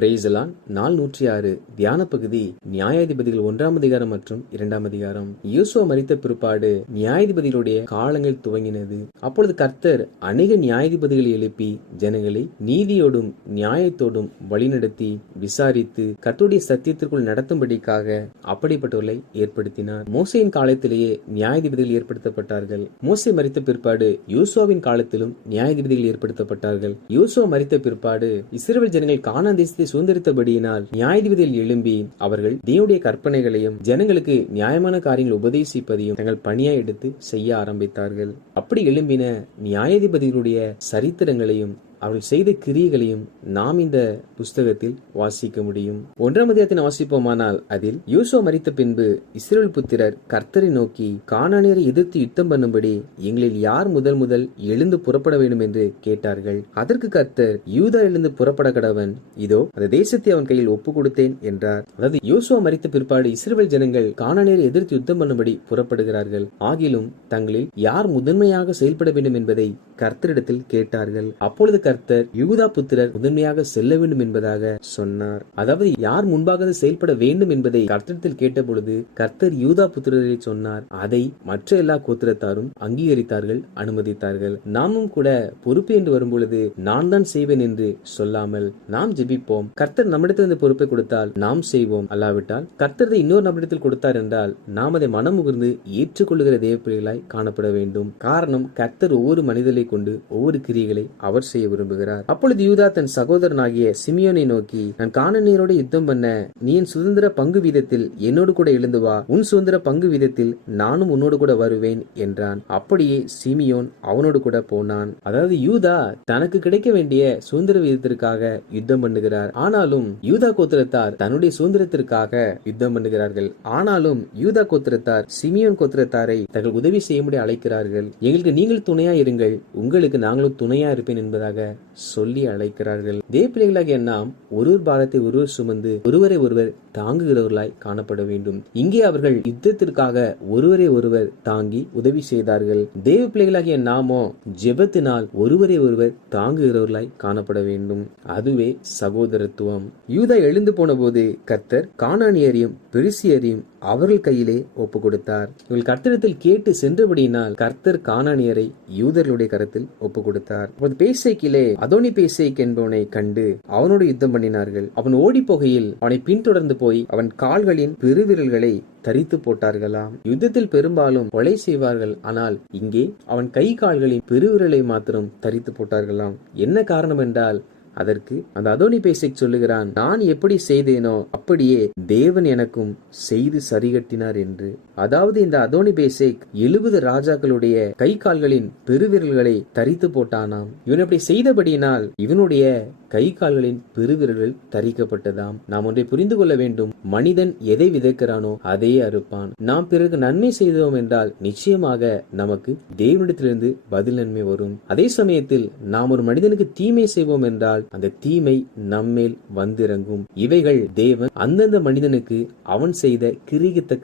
பிரைஸ்லான் நாள் 106 தியான பகுதி நியாயாதிபதிகள் 1ஆம் அதிகாரம் மற்றும் 2ஆம் அதிகாரம். யோசுவா மரித்த பிற்பாடு நியாயாதிபதிகளுடைய காலங்கள் துவங்கினது. அப்பொழுது கர்த்தர் அநேக நியாயாதிபதிகளை எழுப்பி ஜனங்களை நீதியோடும் நியாயத்தோடும் வழிநடத்தி விசாரித்து கர்த்தருடைய சத்தியத்திற்குள் நடத்தும்படிக்காக அப்படிப்பட்டவர்களை ஏற்படுத்தினார். மோசேயின் காலத்திலேயே நியாயாதிபதிகள் ஏற்படுத்தப்பட்டார்கள். மோசே மரித்த பிற்பாடு யோசுவாவின் காலத்திலும் நியாயாதிபதிகள் ஏற்படுத்தப்பட்டார்கள். யோசுவா மரித்த பிற்பாடு இஸ்ரவேல் ஜனங்கள் கானான் தேசத்தை சுதந்திரித்தபடியினால் நியாயாதிபதிகள் எழும்பி அவர்கள் தேவனுடைய கற்பனைகளையும் ஜனங்களுக்கு நியாயமான காரியங்கள் உபதேசிப்பதையும் தங்கள் பணியாய் எடுத்து செய்ய ஆரம்பித்தார்கள். அப்படி எழும்பின நியாயாதிபதிகளுடைய சரித்திரங்களையும் அவர்கள் செய்த கிரியைகளையும் நாம் இந்த புஸ்தகத்தில் வாசிக்க முடியும். 1ஆம் அதிகாரத்தை வாசிப்போமானால் அதில் யோசுவா மரித்த பின்பு இஸ்ரவேல் புத்திரர் கர்த்தரை நோக்கி கானானியரை எதிர்த்து யுத்தம் பண்ணும்படி எங்களில் யார் முதல் எழுந்து புறப்பட வேண்டும் என்று கேட்டார்கள். அதற்கு கர்த்தர் யூதா எழுந்து புறப்பட கடவன், இதோ அந்த தேசத்தை அவன் கையில் ஒப்பு கொடுத்தேன் என்றார். அதாவது யோசுவா மரித்த பிற்பாடு இஸ்ரவேல் ஜனங்கள் கானானியரை எதிர்த்து யுத்தம் பண்ணும்படி புறப்படுகிறார்கள். ஆகிலும் தங்களில் யார் முதன்மையாக செயல்பட வேண்டும் என்பதை கர்த்தரிடத்தில் கேட்டார்கள். அப்பொழுது கர்த்தர் யூதா புத்திரர் முதன்மையாக செல்ல வேண்டும் என்பதாக சொன்னார். அதாவது யார் முன்பாக செயல்பட வேண்டும் என்பதை கர்த்தரிடத்தில் கேட்ட பொழுது கர்த்தர் யூதா புத்திரரை சொன்னார். அதை மற்ற எல்லா கோத்திரத்தாரும் அங்கீகரித்தார்கள், அனுமதித்தார்கள். நாமும் கூட பொறுப்பு என்று வரும்பொழுது நான் தான் செய்வேன் என்று சொல்லாமல் நாம் ஜெபிப்போம். கர்த்தர் நம்மிடத்தில் இந்த பொறுப்பை கொடுத்தால் நாம் செய்வோம். அல்லாவிட்டால் கர்த்தர் இன்னொரு நம்மிடத்தில் கொடுத்தார் என்றால் நாம் அதை மனமுகர்ந்து ஏற்றுக்கொள்ளுகிற தேவப்பிள்ளைகளாய் காணப்பட வேண்டும். காரணம், கர்த்தர் ஒவ்வொரு மனிதரை கொண்டு ஒவ்வொரு கிரியைகளை அவர் செய்ய விரும்புகிறார். அப்பொழுது யூதா தன் சகோதரனாகிய சிமியோனை நோக்கி, நான் கானானியரோடு யுத்தம் பண்ண நீ என் சுதந்திர பங்கு வீதத்தில் என்னோடு கூட எழுந்து வா, உன் சுதந்திர பங்கு வீதத்தில் நானும் உன்னோடு கூட வருவேன் என்றான். அப்படியே சிமியோன் அவனோடு கூட போனான். அதாவது யூதா தனக்கு கிடைக்க வேண்டிய சுதந்திர வீதத்திற்காக யுத்தம் பண்ணுகிறார். ஆனாலும் யூதா கோத்திரத்தார் தன்னுடைய சுதந்திரத்திற்காக யுத்தம் பண்ணுகிறார்கள். ஆனாலும் யூதா கோத்திரத்தார் சிமியோன் கோத்திரத்தாரை தங்கள் உதவி செய்யும்படி அழைக்கிறார்கள். எங்களுக்கு நீங்கள் துணையா இருங்கள், உங்களுக்கு நாங்களும் துணையா இருப்பேன் என்பதாக சொல்லி அழைக்கிறார்கள். தேவப்பிள்ளைகளாகிய நாம் ஒருவர் பாரத்தை ஒருவர் சுமந்து ஒருவரை ஒருவர் தாங்குகிறவர்களாய் காணப்பட வேண்டும். இங்கே அவர்கள் யுத்தத்திற்காக ஒருவரை ஒருவர் தாங்கி உதவி செய்தார்கள். தேவ பிள்ளைகளாகிய நாமோ ஜெபத்தினால் ஒருவரை ஒருவர் தாங்குகிறவர்களாய் காணப்பட வேண்டும். அதுவே சகோதரத்துவம். யூதா எழுந்து போன போது கர்த்தர் கானானியரையும் பெரிசியரையும் அவர்கள் கையிலே ஒப்பு கொடுத்தார். இவர்கள் கர்த்தரிடத்தில் கேட்டு சென்றபடியினால் கர்த்தர் கானானியரை யூதர்களுடைய கரத்தில் ஒப்பு கொடுத்தார். பேசேக்கிலே அதோனி பேசேக் என்பவனை கண்டு அவனோடு யுத்தம் பண்ணினார்கள். அவன் ஓடி போகையில் அவனை பின்தொடர்ந்து போய் அவன் கால்களின் பெருவிரல்களை தரித்து போட்டார்களாம். யுத்தத்தில் பெரும்பாலும் கொலை செய்வார்கள். ஆனால் இங்கே அவன் கை கால்களின் பெருவிரலை மாத்திரம் தரித்து போட்டார்களாம். என்ன காரணம் என்றால் அதற்கு அந்த அதோனி பேசேக் சொல்லுகிறான், நான் எப்படி செய்தேனோ அப்படியே தேவன் எனக்கும் செய்து சரிகட்டினார் என்று. அதாவது இந்த அதோனி பேசேக் 70 ராஜாக்களுடைய கை கால்களின் பெருவிரல்களை தரித்து போட்டானாம். இவன் அப்படி செய்தபடியினால் இவனுடைய கை கால்களின் பெருவிரல்கள் தரிக்கப்பட்டதாம். நாம் ஒன்றை புரிந்து கொள்ள வேண்டும், மனிதன் எதை விதைக்கிறானோ அதே அறுப்பான். நாம் பிறகு நன்மை செய்தோம் என்றால் நிச்சயமாக நமக்கு தேவனிடத்திலிருந்து பதில் நன்மை வரும். அதே சமயத்தில் நாம் ஒரு மனிதனுக்கு தீமை செய்வோம் என்றால் அந்த தீமை நம்மேல் வந்திறங்கும். இவைகள் தேவன் அந்தந்த மனிதனுக்கு அவன் செய்த கிரிக்கு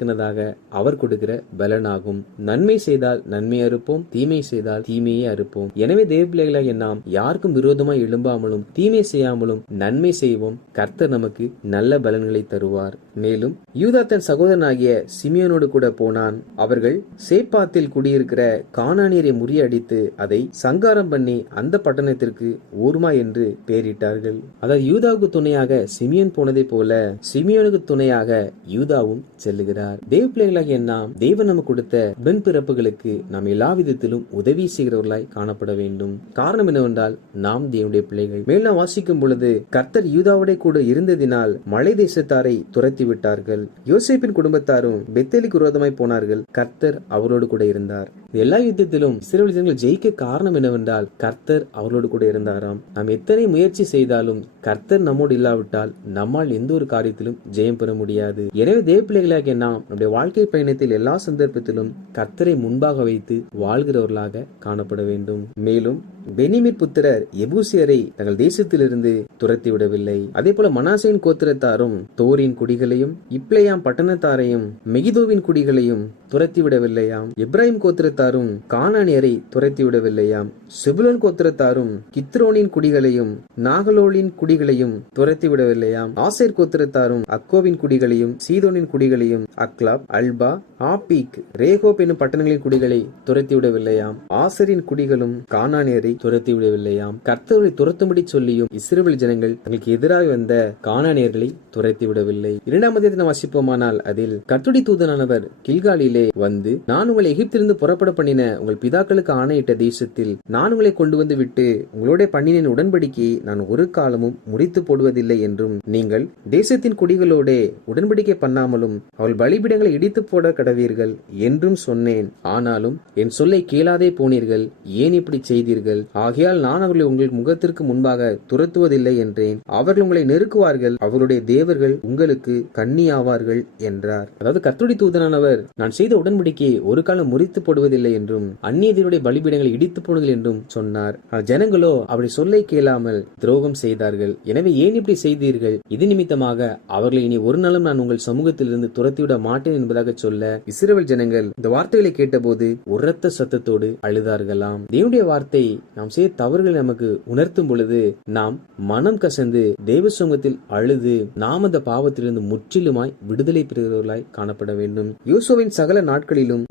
அவர் கொடுக்கிற பலனாகும். நன்மை செய்தால் நன்மை அறுப்போம், தீமை செய்தால் தீமையே அறுப்போம். எனவே தேவ பிள்ளைகளாகிய நாம் யாருக்கும் விரோதமாய் எழும்பாமலும் தீமை செய்யாமலும் நன்மை செய்வோம். கர்த்தர் நமக்கு நல்ல பலன்களை தருவார். மேலும் யூதா தன் சகோதரனாகிய சிமியோனோடு கூட போனான். அவர்கள் சேப்பாத்தில் குடியிருக்கிற கானானியரை முறியடித்து அதை சங்காரம் பண்ணி அந்த பட்டணத்திற்கு ஊர்மா என்று பெயரிட்டார்கள். அதாவது யூதாவுக்கு துணையாக சிமியோன் போனதை போல சிமியோனுக்கு துணையாக யூதாவும் செல்லுகிறார். தேவ பிள்ளைகளாகிய நாம் தேவன் நமக்கு கொடுத்த பெண் பிறப்புகளுக்கு நாம் எல்லா விதத்திலும் உதவி செய்கிறவர்களாய் காணப்பட வேண்டும். காரணம் என்னவென்றால் நாம் தேவனுடைய பிள்ளைகள். மேலும் வாசிக்கும் பொழுது கர்த்தர் யூதாவோட கூட இருந்ததினால் மலை தேசத்தாரை துரத்தி விட்டார்கள். யோசேப்பின் குடும்பத்தாரும் பெத்தேலுக்கு விரோதமாய் போனார்கள். கர்த்தர் அவரோடு கூட இருந்தார். எல்லா யுத்தத்திலும் இஸ்ரவேல் ஜனங்கள் ஜெயிக்க காரணம் என்னவென்றால் கர்த்தர் அவரோடு கூட இருந்தாராம். நாம் எத்தனை முயற்சி செய்தாலும் கர்த்தர் நம்மோடு இல்லாவிட்டால் நம்மால் எந்த ஒரு காரியத்திலும் ஜெயம் பெற முடியாது. எனவே தேவ பிள்ளைகளாகிய நாம் நம்முடைய வாழ்க்கை பயணத்தில் எல்லா சந்தர்ப்பத்திலும் கர்த்தரை முன்பாக வைத்து வாழ்கிறவர்களாக காணப்பட வேண்டும். மேலும் பெனிமின் புத்திரர் எபூசியரை தங்கள் தேசத்திலிருந்து துரத்தி விடவில்லை. அதே போல மனாசேயின் கோத்திரத்தாரும் தோரின் குடிகளையும் இப்ளேயாம் பட்டணத்தாரையும் மெகிதோவின் குடிகளையும் துரத்தி விடவில்லையாம். எப்ராஹிம் கோத்திரத்தாரும் கானானியரை துரத்தி விடவில்லையாம். செபுலோன் கோத்திரத்தாரும் கித்ரோனின் குடிகளையும் நாகலோலின் குடிகளையும் துரத்தி விடவில்லையாம். ஆசேர் கோத்திரத்தாரும் அக்கோவின் குடிகளையும் சீதோனின் குடிகளையும் அக்லாப் அல்பா ஆபீக் ரேகோப் என்னும் பட்டணங்களின் குடிகளை துரத்தி விடவில்லையாம். ஆசரின் குடிகளும் கானானியரை துரத்தி விடவில்லையாம். கர்த்தர்களை துரத்தும்படி சொல்லியும் இஸ்ரவேல் ஜனங்கள் தங்களுக்கு எதிராக வந்த கானானியர்களை துரத்தி விடவில்லை. 2ஆம் அதிகாரத்தை வாசிப்போமானால் அதில் கர்த்தருடைய தூதனானவர் கில்காலிலே வந்து, நான் உங்களை எகிப்திலிருந்து புறப்பட பண்ணின உங்கள் பிதாக்களுக்கு ஆணையிட்ட தேசத்தில் நான் உங்களை கொண்டு வந்து விட்டு உங்களோட பண்ணின உடன்படிக்கையை நான் ஒரு காலமும் முறித்து போடுவதில்லை என்றும், நீங்கள் தேசத்தின் குடிகளோட உடன்படிக்கை பண்ணாமலும் அவள் பலிபீடங்களை இடித்து போட கடவீர்கள் என்றும் சொன்னேன். ஆனாலும் என் சொல்லை கேளாதே போனீர்கள். ஏன் இப்படி செய்தீர்கள்? ஆகையால் நான் அவர்களை உங்கள் முகத்திற்கு முன்பாக துரத்துவதில்லை என்றேன். அவர்கள் உங்களை நெருக்குவார்கள், அவர்களுடைய தேவர்கள் உங்களுக்கு கண்ணியாவார்கள் என்றார். அதாவது கர்த்தருடைய தூதனானவர் நான் செய்த உடன்படிக்கையை ஒரு காலம் முறித்து போடுவதில்லை என்றும் அந்நியர்களுடைய பலிபீடங்களை இடித்து போடுங்கள் என்றும் சொன்னார். ஜனங்களோ அவருடைய சொல்லை கேளாமல் துரோகம் செய்தார்கள். எனவே ஏன் இப்படி செய்தீர்கள்? இது நிமித்தமாக அவர்களை இனி ஒரு நாளும் நான் உங்கள் சமூகத்திலிருந்து துரத்திவிட மாட்டேன் என்பதாக சொல்ல இஸ்ரவேல் ஜனங்கள் இந்த வார்த்தைகளை கேட்டபோது உரத்த சத்தத்தோடு அழுதார்களாம். தேவனுடைய வார்த்தை நாம் செய்த தவறுகளை நமக்கு உணர்த்தும் பொழுது நாம் மனம் கசந்து தேவ சமூகத்தில் அழுது நாம் அந்த பாவத்திலிருந்து முற்றிலுமாய் விடுதலை பெறுகிறவர்களாய் காணப்பட வேண்டும். யோசுவாவின் சகல நாட்களிலும்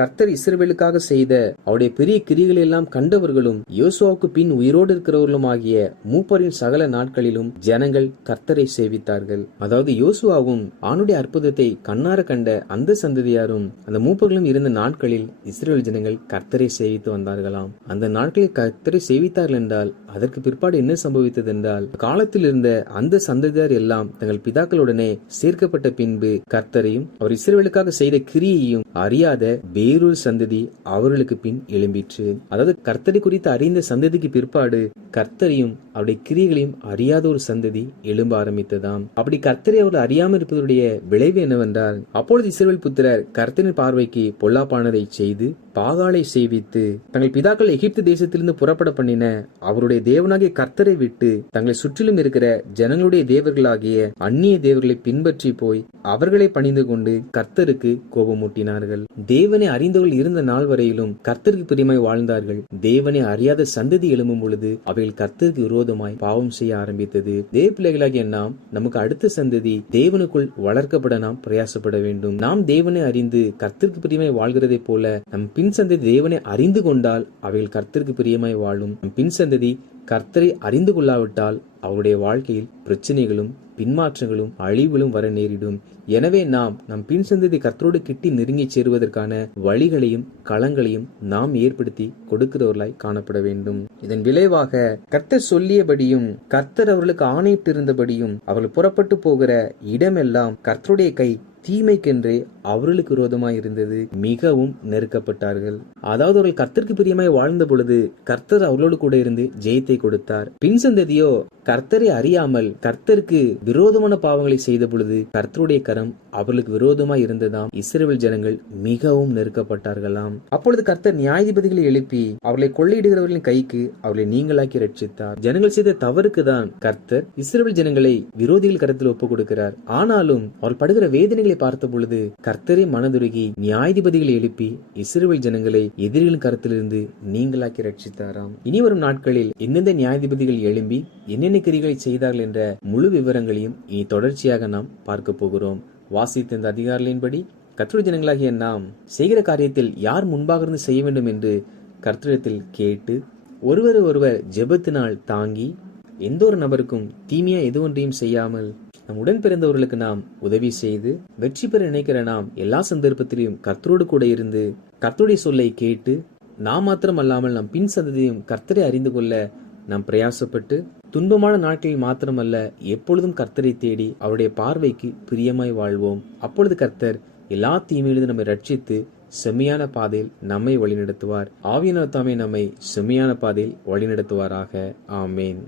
கர்த்தர் இஸ்ரவேலுக்காக செய்த அவருடைய பெரிய கிரிகளை எல்லாம் கண்டவர்களும் யோசுவாவுக்கு பின் உயிரோடு இருக்கிறவர்களும் ஆகிய மூப்பரின் சகல நாட்களிலும் ஜனங்கள் கர்த்தரை சேவித்தார்கள். அதாவது யோசுவாவும் அவனுடைய அற்புதத்தை கண்ணார கண்ட அந்த சந்ததியாரும் அந்த மூப்பர்களும் இருந்த நாட்களில் இஸ்ரவேல் ஜனங்கள் கர்த்தரை சேவித்து வந்தார்களாம். அந்த நாட்களில் கர்த்தரை சேவித்தார்கள் என்றால் அதற்கு பிற்பாடு என்ன சம்பவித்தது என்றால், காலத்தில் இருந்த அந்த சந்ததியார் எல்லாம் தங்கள் பிதாக்களுடனே சேர்க்கப்பட்ட பின்பு கர்த்தரையும் அவர் இஸ்ரவேலுக்காக செய்த கிரியையும் அறியாத வேறொரு சந்ததி அவர்களுக்கு பின் எழும்பிற்று. அதாவது கர்த்தரை குறித்து அறிந்த சந்ததிக்கு பிற்பாடு கர்த்தரையும் அவருடைய கிரியைகளையும் அறியாத ஒரு சந்ததி எழும்ப ஆரம்பித்ததாம். அப்படி கர்த்தரை அவர்கள் அறியாமல் இருப்பதனுடைய விளைவு என்னவென்றால், அப்பொழுது இஸ்ரவேல் புத்திரர் கர்த்தரின் பார்வைக்கு பொல்லாப்பானதை செய்து பாகாலை சேவித்து தங்கள் பிதாக்கள் எகிப்து தேசத்திலிருந்து புறப்பட பண்ணின அவருடைய தேவனாகிய கர்த்தரை விட்டு தங்களை சுற்றிலும் இருக்கிற ஜனங்களுடைய தேவர்களாகிய அந்நிய தேவர்களை பின்பற்றி போய் அவர்களை பணிந்து கொண்டு கர்த்தருக்கு கோபமூட்டினார்கள். தேவனை அறிந்தவர்கள் இருந்த நாள் வரையிலும் கர்த்தருக்கு பிரியமாய் வாழ்ந்தார்கள். தேவனை அறியாத சந்ததி எழும்பும் பொழுது அவைகள் கர்த்தருக்கு விரோதமாய் பாவம் செய்ய ஆரம்பித்தது. தேவ பிள்ளைகளாகிய நாம் நமக்கு அடுத்த சந்ததி தேவனுக்குள் வளர்க்கப்பட நாம் பிரயாசப்பட வேண்டும். நாம் தேவனை அறிந்து கர்த்தருக்கு பிரியமாய் வாழ்கிறதை போல நம் பின் சந்ததி தேவனை அறிந்து கொண்டால் அவைகள் கர்த்தருக்கு பிரியமாய் வாழும். நம் பின் சந்ததி கர்த்தரை அறிந்து கொள்ளாவிட்டால் அவருடைய வாழ்க்கையில் பிரச்சனைகளும் பின்மாற்றங்களும் அழிவுகளும் வர நேரிடும். எனவே நாம் நம் பின் சந்ததி கர்த்தரோடு கிட்டி நெருங்கி சேருவதற்கான வழிகளையும் களங்களையும் நாம் ஏற்படுத்தி கொடுக்கிறவர்களாய் காணப்பட வேண்டும். இதன் விளைவாக கர்த்தர் சொல்லியபடியும் கர்த்தர் அவர்களுக்கு ஆணையிட்டிருந்தபடியும் அவர்கள் புறப்பட்டு போகிற இடமெல்லாம் கர்த்தருடைய கை தீமைக்கென்றே அவர்களுக்கு விரோதமாய் இருந்தது. மிகவும் நெருக்கப்பட்டார்கள். அதாவது அவர்கள் கர்த்தருக்கு பிரியமாய் வாழ்ந்த பொழுது கர்த்தர் அவர்களோடு கூட இருந்து ஜெயத்தை கொடுத்தார். பின் சந்ததியோ கர்த்தரை அறியாமல் கர்த்தருக்கு விரோதமான பாவங்களை செய்த பொழுது கர்த்தருடைய கரம் அவர்களுக்கு விரோதமாய் இருந்ததாம். இஸ்ரவேல் ஜனங்கள் மிகவும் நெருக்கப்பட்டார்களாம். அப்பொழுது கர்த்தர் நியாயாதிபதிகளை எழுப்பி அவர்களை கொள்ளையிடுகிறவர்களின் கைக்கு அவர்களை நீங்களாக்கி ரட்சித்தார். ஜனங்கள் செய்த தவறுக்கு தான் கர்த்தர் இஸ்ரவேல் ஜனங்களை விரோதிகள் கரத்தில் ஒப்புக் கொடுக்கிறார். ஆனாலும் அவர்கள் படுகிற வேதனைகளை பார்த்த பொழுது கர்த்தரை மனதுருகி நியாயாதிபதிகளை எழுப்பி இஸ்ரவேல் ஜனங்களை எதிரிகளின் கருத்திலிருந்து நீங்களாக்கி ரட்சித்தாராம். இனி வரும் நாட்களில் எந்தெந்த நியாயாதிபதிகள் எழும்பி என்னென்ன கிரிகளை செய்தார்கள் என்ற முழு விவரங்களையும் இனி தொடர்ச்சியாக நாம் பார்க்க போகிறோம். வாசித்த இந்த அதிகாரிகளின்படி கர்த்தருடைய ஜனங்களாகிய நாம் செய்கிற காரியத்தில் யார் முன்பாக இருந்து செய்ய வேண்டும் என்று கர்த்தரிடத்தில் கேட்டு ஒருவர் ஜெபத்தினால் தாங்கி எந்த ஒரு நபருக்கும் தீமையா எது ஒன்றையும் செய்யாமல் நம் உடன் பிறந்தவர்களுக்கு நாம் உதவி செய்து வெற்றி பெற நினைக்கிற நாம் எல்லா சந்தர்ப்பத்திலையும் கர்த்தரோடு கூட இருந்து கர்த்தருடைய சொல்லை கேட்டு நாம் மாத்திரம் அல்லாமல் நம் பின் சந்ததியும் கர்த்தரை அறிந்து கொள்ள நாம் பிரயாசப்பட்டு துன்பமான நாட்களில் மாத்திரமல்ல எப்பொழுதும் கர்த்தரை தேடி அவருடைய பார்வைக்கு பிரியமாய் வாழ்வோம். அப்பொழுது கர்த்தர் எல்லா தீமையிலிருந்து நம்மை ரட்சித்து செம்மையான பாதையில் நம்மை வழிநடத்துவார். ஆவியானவர் தாமே நம்மை செம்மையான பாதையில் வழிநடத்துவாராக. ஆமேன்.